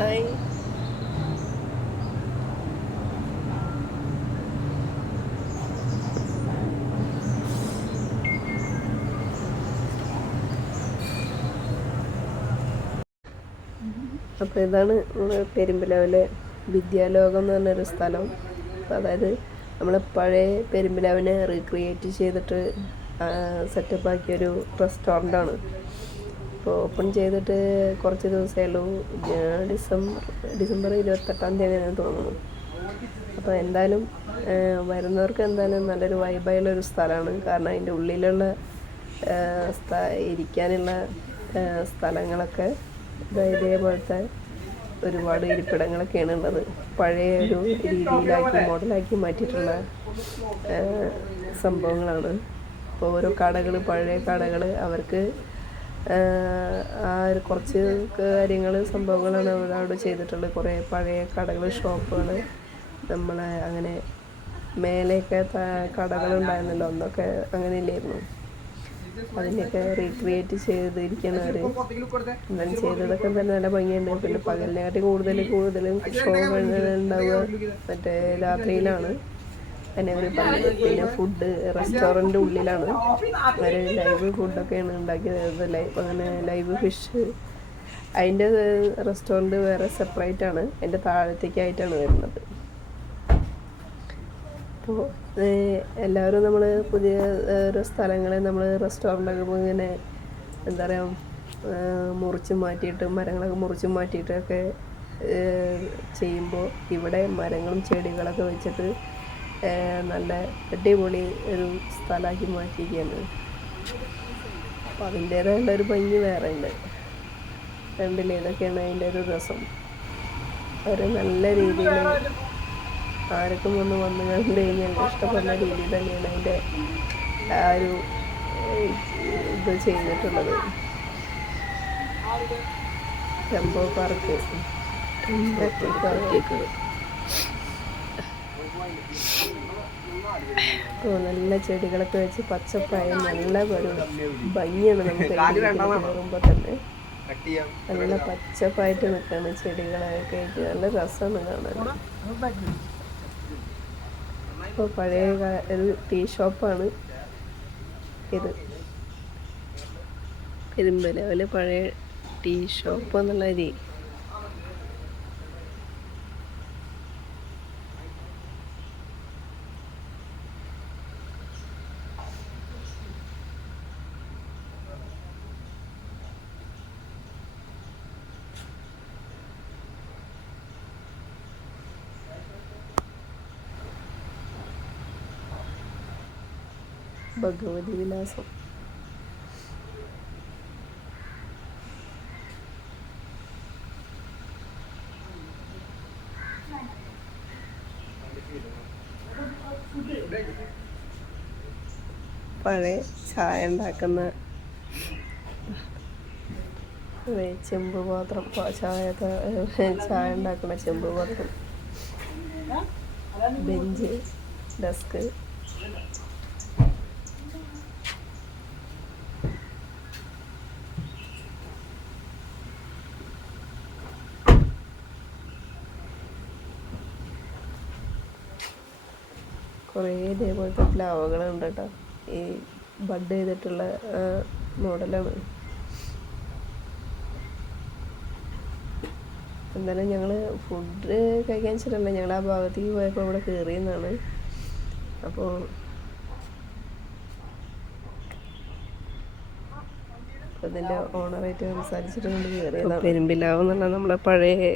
Hi. അപ്പോൾ ഇതാണ് പെരുമ്പിലാവിലെ വിദ്യാലോകം എന്ന് പറഞ്ഞൊരു സ്ഥലം. അതായത് നമ്മൾ പഴയ പെരുമ്പിലാവിനെ റീക്രിയേറ്റ് ചെയ്തിട്ട് സെറ്റപ്പാക്കിയൊരു റെസ്റ്റോറൻ്റാണ്. ഇപ്പോൾ ഓപ്പൺ ചെയ്തിട്ട് കുറച്ച് ദിവസമേ ഉള്ളൂ. ഡിസംബർ 28-ാം തീയതി അങ്ങനെയാണ് തോന്നുന്നു. അപ്പോൾ എന്തായാലും വരുന്നവർക്ക് എന്തായാലും നല്ലൊരു വൈബായുള്ളൊരു സ്ഥലമാണ്. കാരണം അതിൻ്റെ ഉള്ളിലുള്ള ഇരിക്കാനുള്ള സ്ഥലങ്ങളൊക്കെ ഇതേപോലത്തെ ഒരുപാട് ഇരിപ്പിടങ്ങളൊക്കെയാണ് ഉള്ളത്. പഴയ ഒരു രീതിയിലാക്കി മോഡലാക്കി മാറ്റിയിട്ടുള്ള സംഭവങ്ങളാണ്. ഇപ്പോൾ ഓരോ കടകൾ, പഴയ കടകൾ, അവർക്ക് ആ ഒരു കുറച്ച് കാര്യങ്ങൾ, സംഭവങ്ങളാണ് അവിടെ ചെയ്തിട്ടുള്ളത്. കുറേ പഴയ കടകൾ, ഷോപ്പുകൾ, നമ്മളെ അങ്ങനെ മേലെയൊക്കെ കടകളുണ്ടായിരുന്നല്ലോ, അന്നൊക്കെ അങ്ങനെ ഇല്ലായിരുന്നു. അതിനെയൊക്കെ റീക്രിയേറ്റ് ചെയ്തിരിക്കുകയാണ് അവർ. എന്നാലും ചെയ്തതൊക്കെ തന്നെ നല്ല ഭംഗിയുണ്ട്. പിന്നെ പകലിനെക്കാട്ടി കൂടുതലും ഷോ ഉണ്ടാവുക മറ്റേ രാത്രിയിലാണ് തന്നെ അവർ പറഞ്ഞത്. പിന്നെ ഫുഡ് റെസ്റ്റോറൻറ്റ് ഉള്ളിലാണ്. അവർ ലൈവ് ഫുഡൊക്കെയാണ് ഉണ്ടാക്കിയത്. അങ്ങനെ ലൈവ് ഫിഷ്. അതിൻ്റെ റെസ്റ്റോറൻറ്റ് വേറെ സെപ്പറേറ്റ് ആണ്. അതിൻ്റെ താഴത്തേക്കായിട്ടാണ് വരുന്നത്. അപ്പോൾ എല്ലാവരും നമ്മൾ പുതിയ ഓരോ സ്ഥലങ്ങളിൽ നമ്മൾ റെസ്റ്റോറൻറ്റൊക്കെ ഇങ്ങനെ എന്താ പറയുക, മുറിച്ച് മാറ്റിയിട്ട്, മരങ്ങളൊക്കെ മുറിച്ച് മാറ്റിയിട്ടൊക്കെ ചെയ്യുമ്പോൾ ഇവിടെ മരങ്ങളും ചെടികളൊക്കെ വെച്ചിട്ട് നല്ല അടിപൊളി ഒരു സ്ഥലമാക്കി മാറ്റിയിരിക്കുകയാണ്. അപ്പം അതിൻ്റേതായുള്ളൊരു ഭംഗി വേറെ ഉണ്ട്. കണ്ടില്ലേ, ഇതൊക്കെയാണ് അതിൻ്റെ ഒരു രസം. അവർ നല്ല രീതിയിൽ ആർക്കും വന്ന് കണ്ടു കഴിഞ്ഞാൽ ഇഷ്ടപ്പെടുന്ന രീതിയിൽ തന്നെയാണ് അതിൻ്റെ ആ ഒരു ഇത് ചെയ്തിട്ടുള്ളത്. ടെമ്പോ പാർക്ക്, നല്ല ചെടികളൊക്കെ വെച്ച് പച്ചപ്പായ നല്ല ഒരു ഭംഗിയാണ്. നമുക്ക് കയറുമ്പോൾ തന്നെ നല്ല പച്ചപ്പായിട്ട് നിൽക്കുകയാണ് ചെടികളൊക്കെ ആയിട്ട്. നല്ല രസമാണ് കാണാൻ. ഇപ്പോൾ പഴയ ഒരു ടീ ഷോപ്പാണ് ഇത്. പെരുമ്പലാവിലെ പഴയ ടീ ഷോപ്പ് എന്നുള്ള രീതി. ഭഗവതി വിലാസം. പഴയ ചായ ഉണ്ടാക്കുന്ന ചെമ്പ് പാത്രം, ചായ ഉണ്ടാക്കുന്ന ചെമ്പ് പാത്രം, ബെഞ്ച്, ഡെസ്ക്, കുറേ ഇതേപോലത്തെ പ്ലാവുകളുണ്ട് കേട്ടോ. ഈ ബഡ് ചെയ്തിട്ടുള്ള മോഡലാണ്. എന്തായാലും ഞങ്ങൾ ഫുഡ് കഴിക്കാൻ വെച്ചിട്ടല്ല, ഞങ്ങൾ ആ ഭാഗത്തേക്ക് പോയപ്പോൾ ഇവിടെ കയറിയെന്നാണ്. അപ്പോൾ അതിൻ്റെ ഓണറായിട്ട് സംസാരിച്ചിട്ട് കൊണ്ട് കയറിയതാണ്. പെരുമ്പിലാവ് എന്ന് പറഞ്ഞാൽ നമ്മളെ പഴയ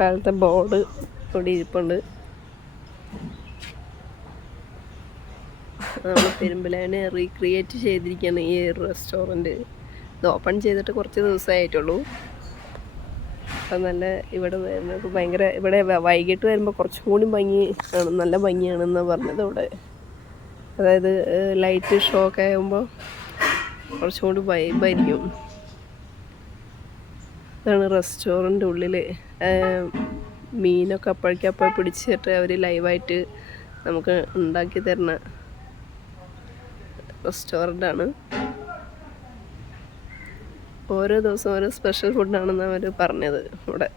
കാലത്തെ ബോർഡ് ഇവിടെ ഇരിപ്പുണ്ട്. നമ്മൾ പെരുമ്പിലാവിനെ റീക്രിയേറ്റ് ചെയ്തിരിക്കുകയാണ് ഈ റെസ്റ്റോറൻറ്റ്. ഇത് ഓപ്പൺ ചെയ്തിട്ട് കുറച്ച് ദിവസമായിട്ടുള്ളൂ. അപ്പം നല്ല ഇവിടെ വരുന്നത് ഭയങ്കര, ഇവിടെ വൈകിട്ട് വരുമ്പോൾ കുറച്ചും കൂടി ഭംഗി ആണ്, നല്ല ഭംഗിയാണെന്ന് പറഞ്ഞത് ഇവിടെ. അതായത് ലൈറ്റ് ഷോ ഒക്കെ ആകുമ്പോൾ കുറച്ചും കൂടി വൈബായിരിക്കും. ഇതാണ് റെസ്റ്റോറൻറ്റ് ഉള്ളിൽ. മീനൊക്കെ അപ്പോഴേക്കപ്പോൾ പിടിച്ചിട്ട് അവർ ലൈവായിട്ട് നമുക്ക് ഉണ്ടാക്കി തരുന്ന റെസ്റ്റോറൻ്റാണ്. ഓരോ ദിവസവും ഓരോ സ്പെഷ്യൽ ഫുഡാണെന്ന് അവർ പറഞ്ഞത് ഇവിടെ.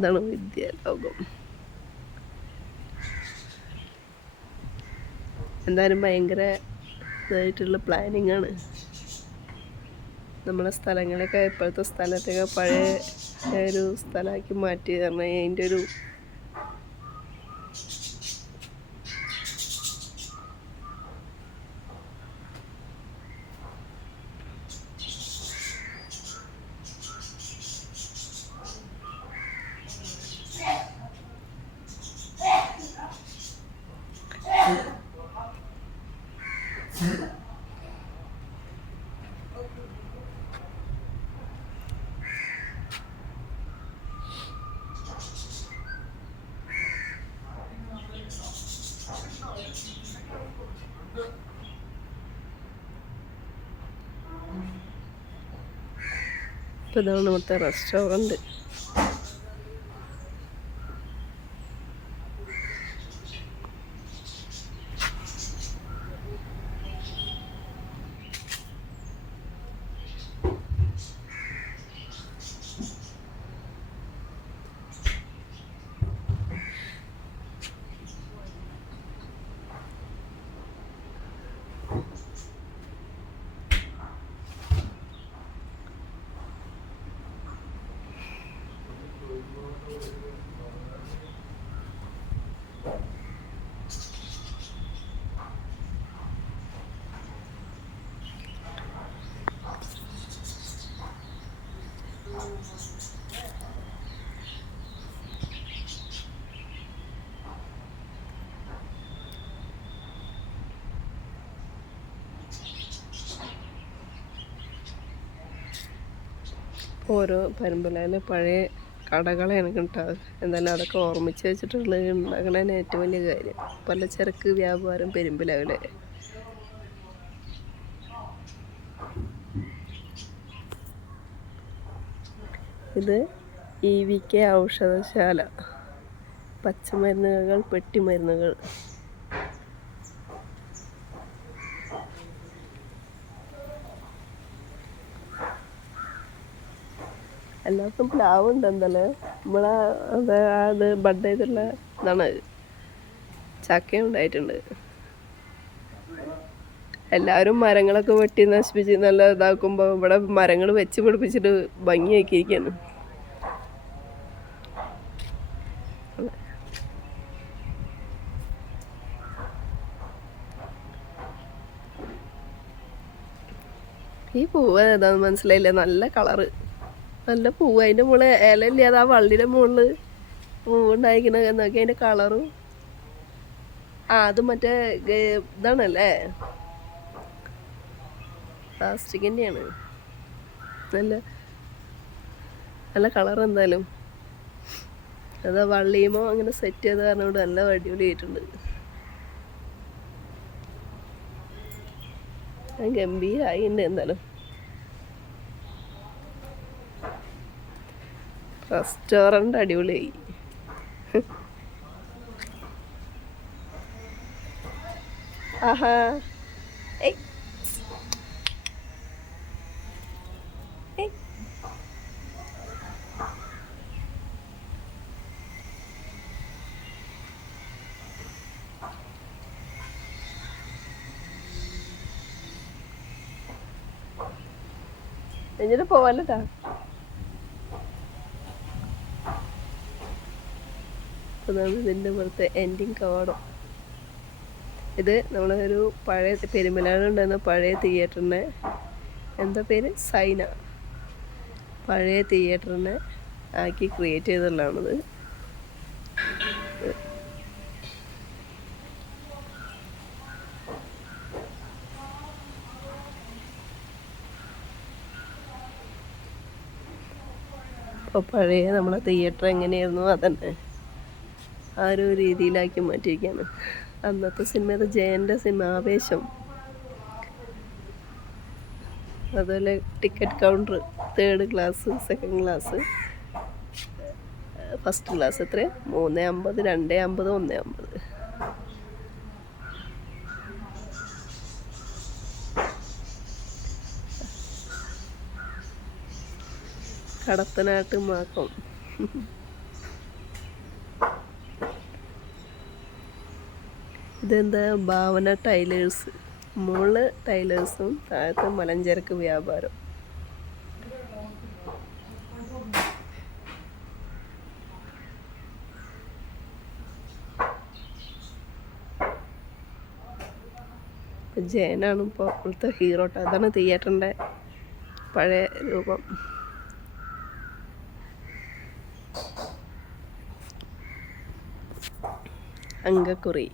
ഇതാണ് വിദ്യാലോകം. എന്തായാലും ഭയങ്കര ഇതായിട്ടുള്ള പ്ലാനിങ് ആണ്. നമ്മളെ സ്ഥലങ്ങളൊക്കെ ഇപ്പോഴത്തെ സ്ഥലത്തൊക്കെ പഴയ ഒരു സ്ഥലമാക്കി മാറ്റി കാരണം അതിൻ്റെ ഒരു ഇപ്പോൾ ഇതാണ് ഇവിടുത്തെ റെസ്റ്റോറൻറ്റ്. ഓരോ പരമ്പലയിലെ പഴയ കടകളാണ് കിട്ടുക. എന്തായാലും അതൊക്കെ ഓർമ്മിച്ച് വെച്ചിട്ടുള്ളത് ഉണ്ടാക്കണതാണ് ഏറ്റവും വലിയ കാര്യം. പലചരക്ക് വ്യാപാരം പെരുമ്പലാവിലെ. ഇത് EVK ഔഷധശാല. പച്ചമരുന്നുകൾ, പെട്ടിമരുന്നുകൾ. എല്ലാവർക്കും പ്ലാവുണ്ട്. എന്തായാലും നമ്മളെ അത് ബഡ് ചെയ്തുള്ള ഇതാണ്. ചക്ക ഉണ്ടായിട്ടുണ്ട്. എല്ലാവരും മരങ്ങളൊക്കെ വെട്ടി നശിപ്പിച്ച് നല്ല ഇതാക്കുമ്പോൾ ഇവിടെ മരങ്ങൾ വെച്ച് പിടിപ്പിച്ചിട്ട് ഭംഗിയാക്കിയിരിക്കുകയാണ്. ഈ പൂവ് ഏതാന്ന് മനസ്സിലായില്ല. നല്ല കളറ്, നല്ല പൂവ്. അതിൻ്റെ മുകളിൽ ഇല ഇല്ലാതെ ആ വള്ളിയുടെ മുകളിൽ പൂവുണ്ടായിരിക്കണ എന്നൊക്കെ അതിൻ്റെ കളറും. അത് മറ്റേ ഇതാണല്ലേ, പ്ലാസ്റ്റിക് തന്നെയാണ്. നല്ല നല്ല കളർ. എന്തായാലും അത് വള്ളിയുമോ അങ്ങനെ സെറ്റ് ചെയ്ത് കാരണം ഇവിടെ നല്ല അടിപൊളിയായിട്ടുണ്ട്. ഗംഭീരായിട്ടുണ്ട്. എന്തായാലും റെസ്റ്റോറൻറ്റ് അടിപൊളിയായി. ആഹാ, എന്നിട്ട് പോവാലട്ടാ. അതാണ് ഇതിൻ്റെ പുറത്തെ എൻഡിങ് കവാടം. ഇത് നമ്മളൊരു പഴയ പെരുമ്പലാടുണ്ടായിരുന്ന പഴയ തിയേറ്ററിനെ, എന്താ പേര്, സൈന, പഴയ തിയേറ്ററിനെ ആക്കി ക്രിയേറ്റ് ചെയ്തുള്ളതാണിത്. അപ്പോൾ പഴയ നമ്മളെ തിയേറ്റർ എങ്ങനെയായിരുന്നു അതന്നെ ആ ഒരു രീതിയിലാക്കി മാറ്റിയിരിക്കുകയാണ്. അന്നത്തെ സിനിമ ജയൻ്റെ സിനിമ ആവേശം. അതുപോലെ ticket counter, 3rd class, 2nd class, 1st class. എത്ര? 3.50, 2.50, 1.50. കടത്തനാട്ട് മാക്കം. ഇതെന്താ ഭാവന ടൈലേഴ്സ്, മുകളിൽ ടൈലേഴ്സും താഴത്ത് മലഞ്ചരക്ക് വ്യാപാരം. ജയനാണ് ഇപ്പോൾ ഇപ്പോഴത്തെ ഹീറോട്ടോ. അതാണ് തിയേറ്ററിൻ്റെ പഴയ രൂപം. അങ്കക്കുറി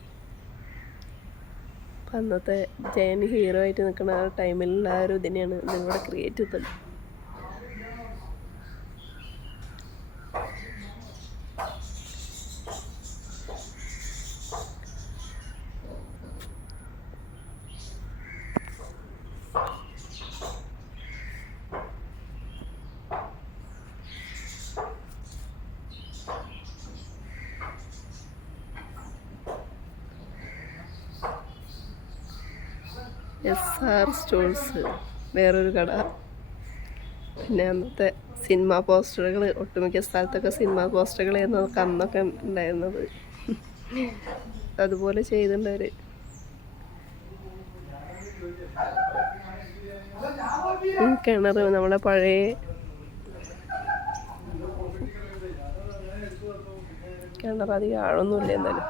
അപ്പം അന്നത്തെ ജയൻ ഹീറോ ആയിട്ട് നിൽക്കുന്ന ആ ടൈമിലുള്ള ആ ഒരു ഇതിനെയാണ് ഇതിലൂടെ ക്രിയേറ്റ് ചെയ്തത്. SR സ്റ്റോഴ്സ് വേറൊരു കട. പിന്നെ അന്നത്തെ സിനിമ പോസ്റ്ററുകൾ, ഒട്ടുമിക്ക സ്ഥലത്തൊക്കെ സിനിമ പോസ്റ്ററുകളായിരുന്നു അന്നൊക്കെ ഉണ്ടായിരുന്നത്. അതുപോലെ ചെയ്തിട്ടുണ്ടവർ. കിണർ, നമ്മളെ പഴയ കിണർ, അധികം ആഴൊന്നുമില്ല എന്നാലും.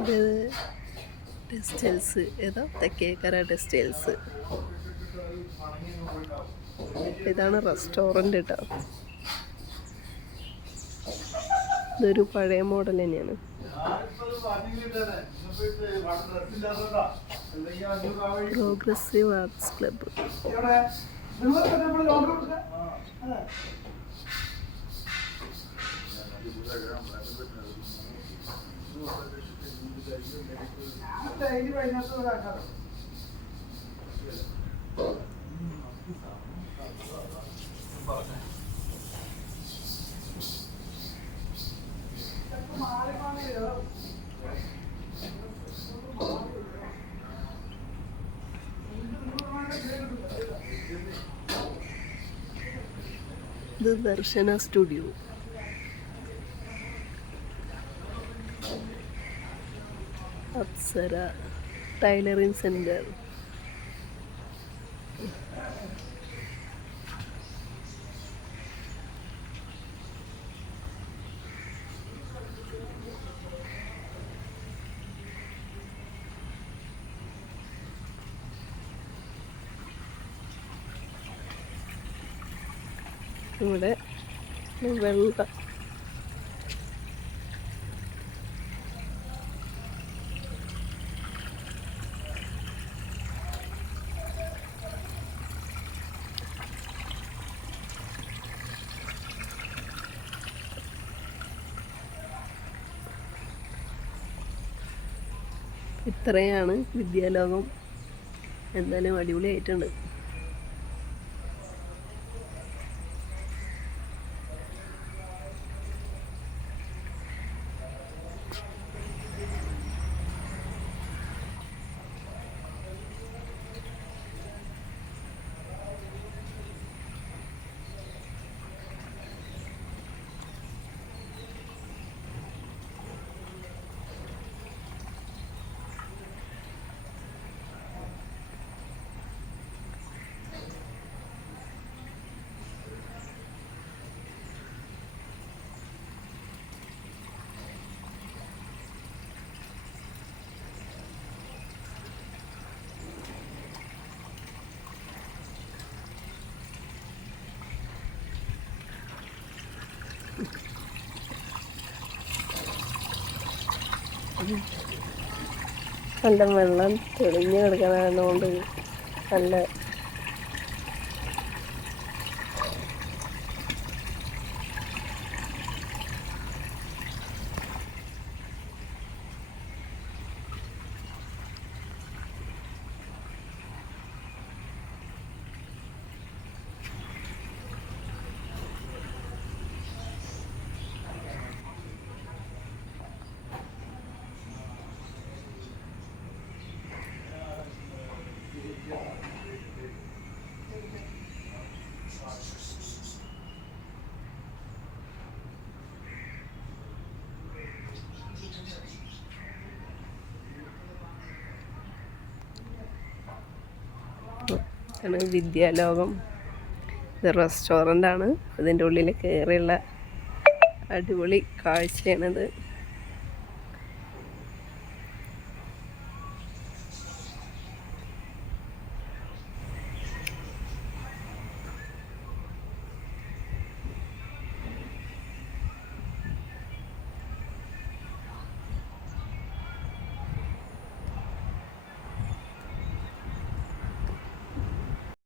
ഇത് ടെക്സ്റ്റൈൽസ്, ഏതോ തെക്കേക്കര ടെക്സ്റ്റൈൽസ്. ഇതാണ് റെസ്റ്റോറൻറ്റ് കേട്ടോ. ഇതൊരു പഴയ മോഡൽ തന്നെയാണ്. Progressive arts club. ഇത് ദർശന സ്റ്റുഡിയോ. Apsara tailoring centre. ഇവിടെ വെള്ള ഇത്രയാണ് വിദ്യാലോകം. എന്തായാലും അടിപൊളിയായിട്ടുണ്ട്. നല്ല വെള്ളം തെളിഞ്ഞ് കിടക്കുന്നതുകൊണ്ട് നല്ല ആണ് വിദ്യാലോകം. ഇത് റെസ്റ്റോറൻ്റ് ആണ്. ഇതിൻ്റെ ഉള്ളിൽ കയറിയുള്ള അടിപൊളി കാഴ്ചയാണിത്.